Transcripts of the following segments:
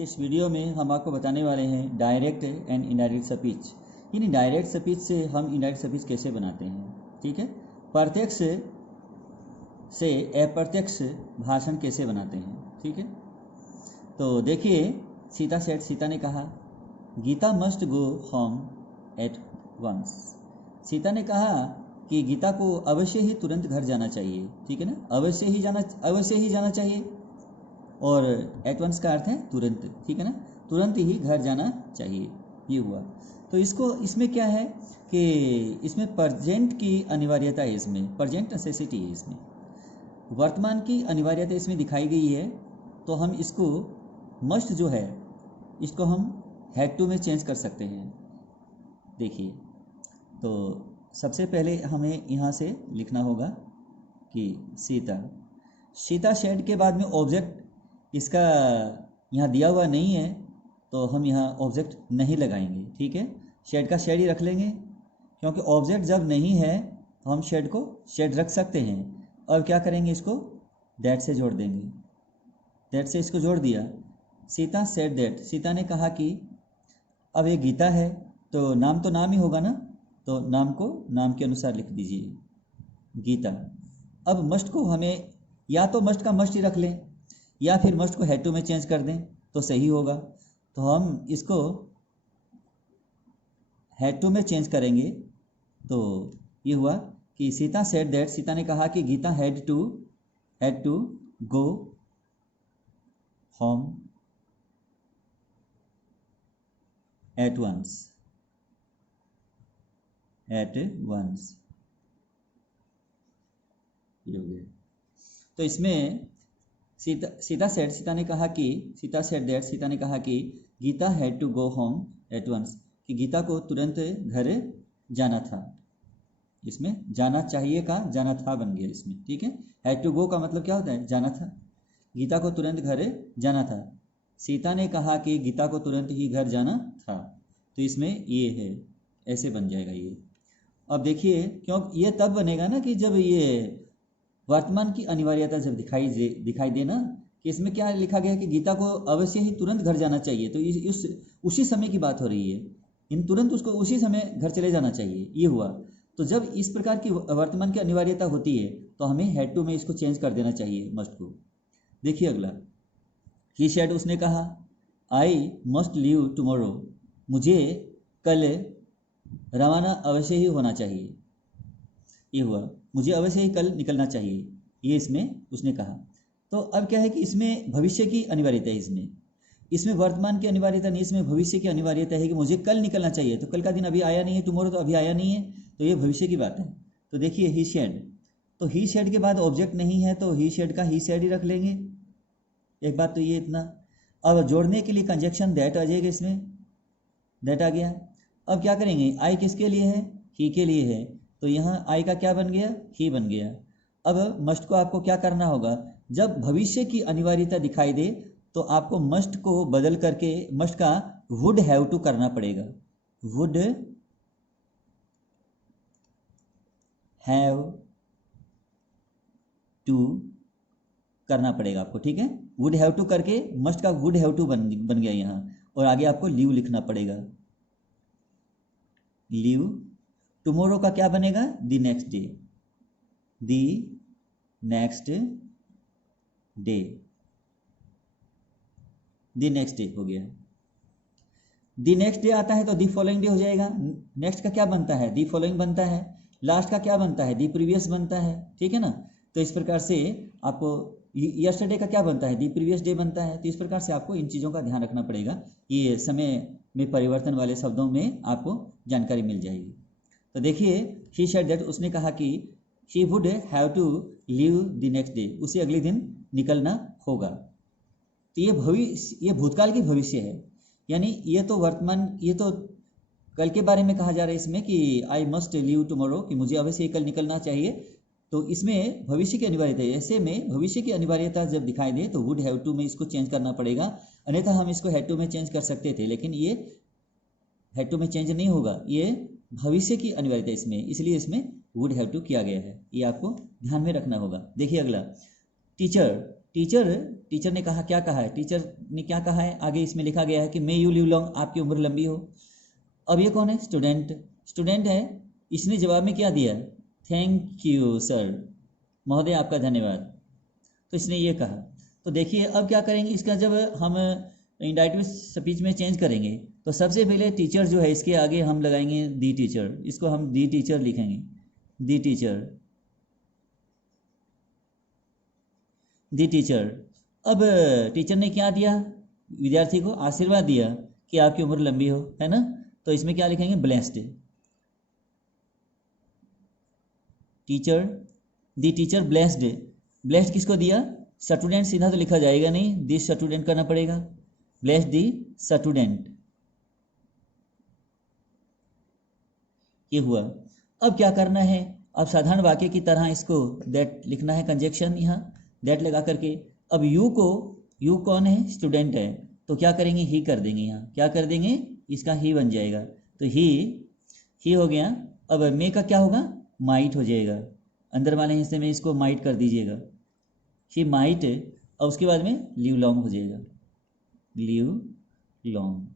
इस वीडियो में हम आपको बताने वाले हैं डायरेक्ट एंड इनडायरेक्ट स्पीच। यानी डायरेक्ट स्पीच से हम इनडायरेक्ट स्पीच कैसे बनाते हैं, ठीक है। प्रत्यक्ष से अप्रत्यक्ष भाषण कैसे बनाते हैं, ठीक है। तो देखिए, सीता ने कहा Gita must go home at once. Sita ने कहा कि गीता को अवश्य ही तुरंत घर जाना चाहिए, ठीक है ना। अवश्य ही जाना चाहिए और एट वंस का अर्थ है तुरंत, ठीक है ना। तुरंत ही घर जाना चाहिए, ये हुआ। तो इसमें क्या है कि इसमें प्रेजेंट की अनिवार्यता है, इसमें प्रेजेंट नेसेसिटी है, इसमें वर्तमान की अनिवार्यता इसमें दिखाई गई है। तो हम इसको मस्ट जो है इसको हम हैड टू में चेंज कर सकते हैं। देखिए, तो सबसे पहले हमें यहाँ से लिखना होगा कि सीता शेड के बाद में ऑब्जेक्ट इसका यहाँ दिया हुआ नहीं है, तो हम यहाँ ऑब्जेक्ट नहीं लगाएंगे, ठीक है। शेड का शेड ही रख लेंगे, क्योंकि ऑब्जेक्ट जब नहीं है तो हम शेड रख सकते हैं। और क्या करेंगे, इसको दैट से जोड़ देंगे। दैट से इसको जोड़ दिया। सीता सेड दैट, सीता ने कहा कि अब ये गीता है तो नाम ही होगा ना, तो नाम को नाम के अनुसार लिख दीजिए गीता। अब मस्ट को हमें या तो मस्ट का मस्ट ही रख लें या फिर मस्ट को हैड टू में चेंज कर दें तो सही होगा। तो हम इसको हैड टू में चेंज करेंगे। तो ये हुआ कि सीता सेड दैट, सीता ने कहा कि Gita had to go home at once. ये हो गया। तो इसमें सीता ने कहा कि सीता ने कहा कि Gita had to go home at once, कि गीता को तुरंत घर जाना था। इसमें जाना चाहिए का जाना था बन गया इसमें, ठीक है। हैड टू गो का मतलब क्या होता है, जाना था। गीता को तुरंत घर जाना था। सीता ने कहा कि गीता को तुरंत ही घर जाना था। तो इसमें ये है, ऐसे बन जाएगा ये। अब देखिए, क्यों ये तब बनेगा ना कि जब ये वर्तमान की अनिवार्यता जब दिखाई दे ना, कि इसमें क्या लिखा गया है कि गीता को अवश्य ही तुरंत घर जाना चाहिए। तो उसी समय की बात हो रही है, इन तुरंत उसको उसी समय घर चले जाना चाहिए, ये हुआ। तो जब इस प्रकार की वर्तमान की अनिवार्यता होती है तो हमें हैड टू में इसको चेंज कर देना चाहिए, मस्ट को। देखिए अगला, ही सेड, उसने कहा आई मस्ट लीव टुमारो, मुझे कल रवाना अवश्य ही होना चाहिए। ये हुआ, मुझे अवश्य ही कल निकलना चाहिए, ये इसमें उसने कहा। तो अब क्या है कि इसमें भविष्य की अनिवार्यता है, इसमें वर्तमान की अनिवार्यता नहीं, इसमें भविष्य की अनिवार्यता है कि मुझे कल निकलना चाहिए। तो कल का दिन अभी आया नहीं है, टुमारो तो अभी आया नहीं है, तो ये भविष्य की बात है। तो देखिए, ही शेड, तो ही शेड के बाद ऑब्जेक्ट नहीं है तो ही शेड का ही शेड ही रख लेंगे। एक बात तो ये इतना। अब जोड़ने के लिए कंजक्शन दैट आ जाएगा, इसमें दैट आ गया। अब क्या करेंगे, आई किसके लिए है, ही के लिए है, तो यहाँ आई का क्या बन गया, ही बन गया। अब मस्ट को आपको क्या करना होगा, जब भविष्य की अनिवार्यता दिखाई दे तो आपको मस्ट को बदल करके मस्ट का वुड हैव टू करना पड़ेगा। वुड हैव टू करना पड़ेगा आपको, ठीक है। वुड हैव टू करके मस्ट का वुड हैव टू बन गया यहाँ, और आगे आपको लीव लिखना पड़ेगा। लीव, टुमारो का क्या बनेगा, the next day, the next day हो गया। द नेक्स्ट डे आता है तो द फॉलोइंग डे हो जाएगा। नेक्स्ट का क्या बनता है, द फॉलोइंग बनता है। लास्ट का क्या बनता है, द प्रीवियस बनता है, ठीक है ना। तो इस प्रकार से आपको यस्टरडे का क्या बनता है, द प्रीवियस डे बनता है। तो इस प्रकार से आपको इन चीज़ों का ध्यान रखना पड़ेगा, ये समय में परिवर्तन वाले शब्दों में आपको जानकारी मिल जाएगी। तो देखिए, ही सेड दैट, उसने कहा कि he would have to leave the next day, उसे अगले दिन निकलना होगा। तो ये भूतकाल की भविष्य है, यानी ये तो वर्तमान, ये तो कल के बारे में कहा जा रहा है इसमें कि आई मस्ट लीव टुमारो, कि मुझे अवश्य कल निकलना चाहिए। तो इसमें भविष्य की अनिवार्यता है। ऐसे में भविष्य की अनिवार्यता जब दिखाई दे तो वुड हैव टू में इसको चेंज करना पड़ेगा, अन्यथा हम इसको हैड टू में चेंज कर सकते थे, लेकिन ये हैड टू में चेंज नहीं होगा, ये भविष्य की अनिवार्यता इसमें, इसलिए इसमें वुड हैव टू किया गया है। ये आपको ध्यान में रखना होगा। देखिए अगला, टीचर, टीचर टीचर ने कहा, क्या कहा है, टीचर ने क्या कहा है, आगे इसमें लिखा गया है कि मे यू लिव लॉन्ग, आपकी उम्र लंबी हो। अब ये कौन है, स्टूडेंट, स्टूडेंट है, इसने जवाब में क्या दिया, थैंक यू सर, महोदय आपका धन्यवाद। तो इसने ये कहा। तो देखिए अब क्या करेंगे, इसका जब हम इंडायरेक्टिव स्पीच में चेंज करेंगे तो सबसे पहले टीचर जो है इसके आगे हम लगाएंगे दी टीचर, इसको हम दी टीचर लिखेंगे, दी टीचर, दी टीचर। अब टीचर ने क्या दिया, विद्यार्थी को आशीर्वाद दिया कि आपकी उम्र लंबी हो, है ना। तो इसमें क्या लिखेंगे, ब्लेस्ड, टीचर, दी टीचर ब्लेस्ड। ब्लेस्ड किसको दिया, स्टूडेंट, सीधा तो लिखा जाएगा नहीं, दी स्टूडेंट करना पड़ेगा, ब्लेस्ड दी स्टूडेंट, ये हुआ। अब क्या करना है, अब साधारण वाक्य की तरह इसको दैट लिखना है, कंजक्शन यहाँ दैट लगा करके। अब यू को, यू कौन है, स्टूडेंट है, तो क्या करेंगे, ही कर देंगे, यहाँ क्या कर देंगे, इसका ही बन जाएगा, तो ही हो गया। अब मे का क्या होगा, माइट हो जाएगा, अंदर वाले हिस्से में इसको माइट कर दीजिएगा, ही माइट, और उसके बाद में लिव लॉन्ग हो जाएगा, लिव लॉन्ग,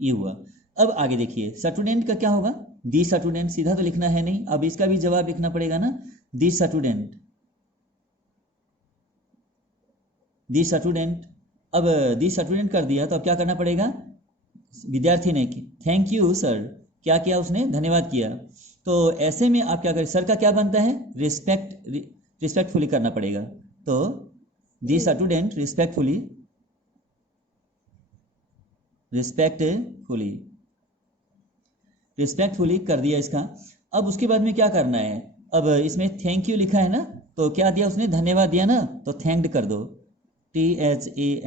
ये हुआ। अब आगे देखिए, स्टूडेंट का क्या होगा, दी स्टूडेंट, सीधा तो लिखना है नहीं, अब इसका भी जवाब लिखना पड़ेगा ना, दी स्टूडेंट, दी स्टूडेंट। अब दी स्टूडेंट कर दिया तो अब क्या करना पड़ेगा, विद्यार्थी ने थैंक यू सर, क्या किया उसने, धन्यवाद किया। तो ऐसे में आप क्या करें, सर का क्या बनता है, रिस्पेक्टफुली करना पड़ेगा, तो दी स्टूडेंट रिस्पेक्टफुली, रिस्पेक्टफुली कर दिया इसका। अब उसके बाद में क्या करना है, अब इसमें थैंक यू लिखा है ना, तो क्या दिया उसने, धन्यवाद दिया ना, तो थैंक्ड कर दो, THANKED,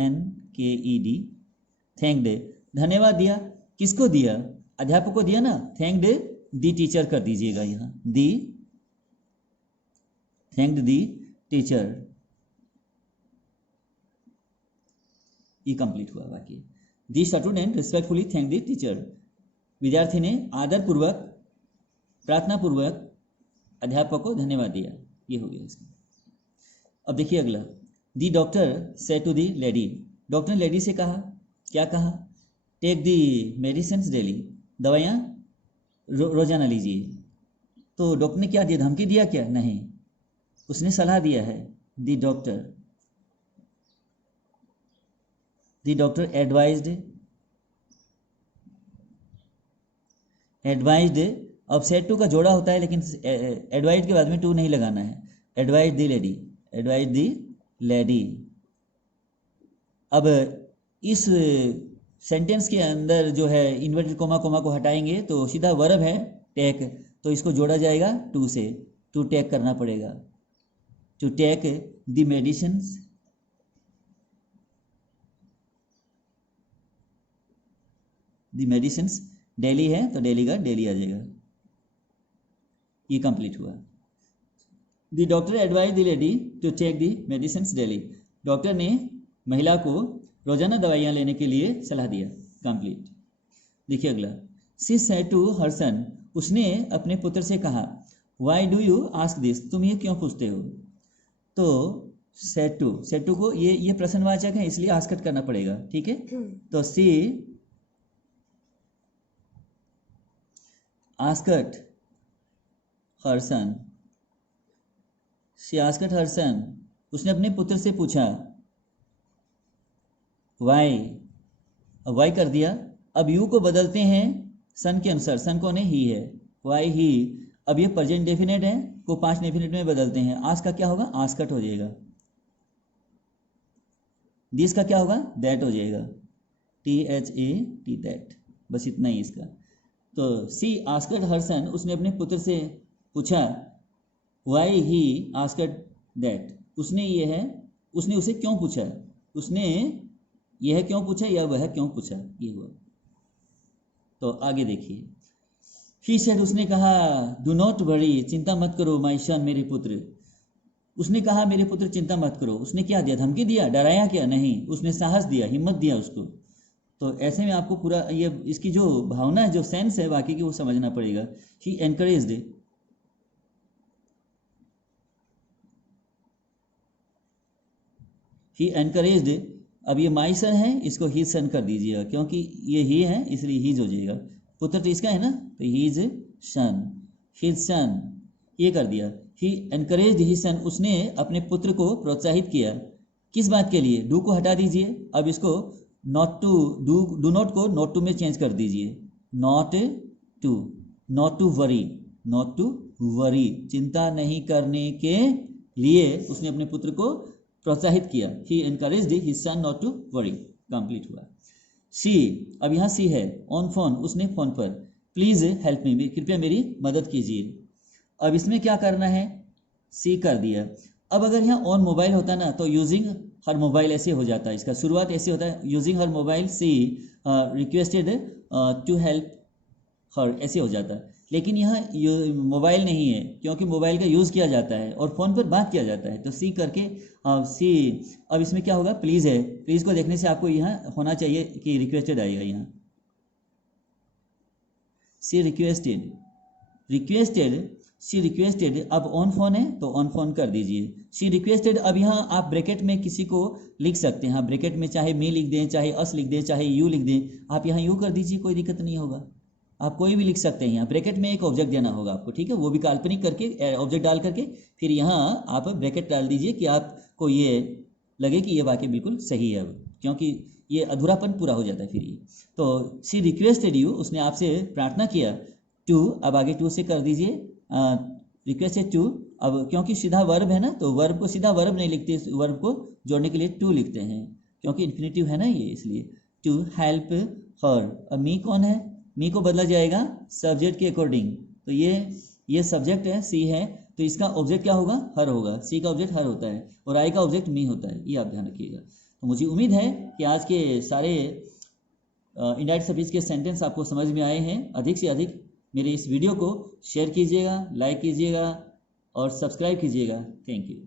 थैंक्ड, धन्यवाद दिया, किसको दिया, अध्यापक को दिया ना, थैंक्ड दी टीचर कर दीजिएगा यहाँ, दी, थैंक्ड दी टीचर, ये कंप्लीट हुआ वाक्य। दी स्टूडेंट रिस्पेक्टफुली थैंक दी टीचर, विद्यार्थी ने आदर पूर्वक, प्रार्थना पूर्वक अध्यापक को धन्यवाद दिया, ये हो गया इसका। अब देखिए अगला, the doctor said to the lady, doctor ने लेडी से कहा, क्या कहा, टेक दी मेडिसिन्स डेली, दवाइयाँ रोजाना लीजिए। तो डॉक्टर ने क्या दिया, धमकी दिया क्या, नहीं, उसने सलाह दिया है, दी डॉक्टर एडवाइज्ड। अब सेड टू का जोड़ा होता है, लेकिन एडवाइज के बाद में टू नहीं लगाना है, एडवाइज दी लेडी। अब इस सेंटेंस के अंदर जो है इन्वर्टेड कोमा को हटाएंगे तो सीधा वर्ब है टेक, तो इसको जोड़ा जाएगा टू से, टू टेक करना पड़ेगा, to take the medicines, daily है तो डेली का डेली आ जाएगा, ये कंप्लीट हुआ। The doctor advise the lady to take the medicines daily, doctor ने महिला को रोजाना दवाइयाँ लेने के लिए सलाह दिया, कंप्लीट। देखिए अगला, शी सेड टू हर सन, उसने अपने पुत्र से कहा, why do you ask this, तुम ये क्यों पूछते हो। तो सेड टू को ये प्रश्नवाचक है, इसलिए आस्कट करना पड़ेगा, ठीक है। तो शी आस्कट हर सन, शी आस्कट हर सन, उसने अपने पुत्र से पूछा, वाई, अब वाई कर दिया, अब यू को बदलते हैं सन के अनुसार, सन कौन है, ही है, वाई ही, अब ये प्रेजेंट डेफिनेट है को पास्ट डेफिनेट में बदलते हैं, आज का क्या होगा, आस्कट हो जाएगा, दिस का क्या होगा, दैट हो जाएगा, THAT दैट, बस इतना ही इसका। तो सी आस्कट हर सन, उसने अपने पुत्र से पूछा, वाई ही आस्कट दैट, उसने उसे क्यों पूछा, उसने यह क्यों पूछा या वह क्यों पूछा, ये हुआ। तो आगे देखिए, ही सेड, उसने कहा, डू नॉट वरी, चिंता मत करो, माय सन, मेरे पुत्र, उसने कहा मेरे पुत्र चिंता मत करो, उसने क्या दिया, धमकी दिया, डराया क्या, नहीं, उसने साहस दिया, हिम्मत दिया उसको। तो ऐसे में आपको पूरा ये इसकी जो भावना है, जो सेंस है वाक्य की, वो समझना पड़ेगा। ही एनकरेज्ड, ही एनकरेज्ड, अब ये माई सन है, इसको ही सन कर दीजिएगा क्योंकि ये ही है इसलिए हीज हो जाएगा। पुत्र तो इसका है ना, तो हीज सन, हिज सन, ये कर दिया। ही एनकरेज्ड हिज सन, उसने अपने पुत्र को प्रोत्साहित किया। किस बात के लिए? डू को हटा दीजिए, अब इसको नॉट टू, डू नॉट को नॉट टू में चेंज कर दीजिए। Not to worry, not to worry, चिंता नहीं करने के लिए उसने अपने पुत्र को प्रोत्साहित किया। He encouraged his son not to worry, complete हुआ। सी, अब यहाँ सी है, ऑन फोन, उसने फोन पर, प्लीज हेल्प मी, कृपया मेरी मदद कीजिए। अब इसमें क्या करना है? सी कर दिया। अब अगर यहाँ ऑन मोबाइल होता ना तो यूजिंग हर मोबाइल ऐसे हो जाता है, इसका शुरुआत ऐसे होता है, using her mobile she requested to help her, ऐसे हो जाता है। लेकिन यहाँ मोबाइल नहीं है क्योंकि मोबाइल का यूज़ किया जाता है और फ़ोन पर बात किया जाता है, तो सी करके सी, अब इसमें क्या होगा? प्लीज़ है, प्लीज़ को देखने से आपको यहाँ होना चाहिए कि रिक्वेस्टेड आएगा। यहाँ सी रिक्वेस्टेड, शी रिक्वेस्टेड, अब ऑन फोन है तो ऑन फोन कर दीजिए। शी रिक्वेस्टेड, अब यहाँ आप ब्रैकेट में किसी को लिख सकते हैं, हाँ ब्रैकेट में चाहे मी लिख दें, चाहे अस लिख दें, चाहे यू लिख दें, आप यहाँ यू कर दीजिए, कोई दिक्कत नहीं होगा। आप कोई भी लिख सकते हैं, यहाँ ब्रैकेट में एक ऑब्जेक्ट देना होगा आपको, ठीक है, वो भी काल्पनिक करके ऑब्जेक्ट डाल करके फिर यहाँ आप ब्रैकेट डाल दीजिए कि आपको ये लगे कि ये वाक्य बिल्कुल सही है, अब क्योंकि ये अधूरापन पूरा हो जाता है फिर ये। तो शी रिक्वेस्टेड यू, उसने आपसे प्रार्थना किया। टू, अब आगे टू से कर दीजिए, रिक्वेस्टेड टू, अब क्योंकि सीधा वर्ब है ना तो वर्ब को सीधा वर्ब नहीं लिखते, वर्ब को जोड़ने के लिए टू लिखते हैं क्योंकि इन्फिनेटिव है ना ये, इसलिए टू हेल्प हर। अब मी कौन है? मी को बदला जाएगा सब्जेक्ट के अकॉर्डिंग, तो ये सब्जेक्ट है, सी है, तो इसका ऑब्जेक्ट क्या होगा? हर होगा। सी का ऑब्जेक्ट हर होता है और आई का ऑब्जेक्ट मी होता है, ये आप ध्यान रखिएगा। तो मुझे उम्मीद है कि आज के सारे इनडायरेक्ट स्पीच के सेंटेंस आपको समझ में आए हैं। अधिक से अधिक मेरे इस वीडियो को शेयर कीजिएगा, लाइक कीजिएगा और सब्सक्राइब कीजिएगा। Thank you.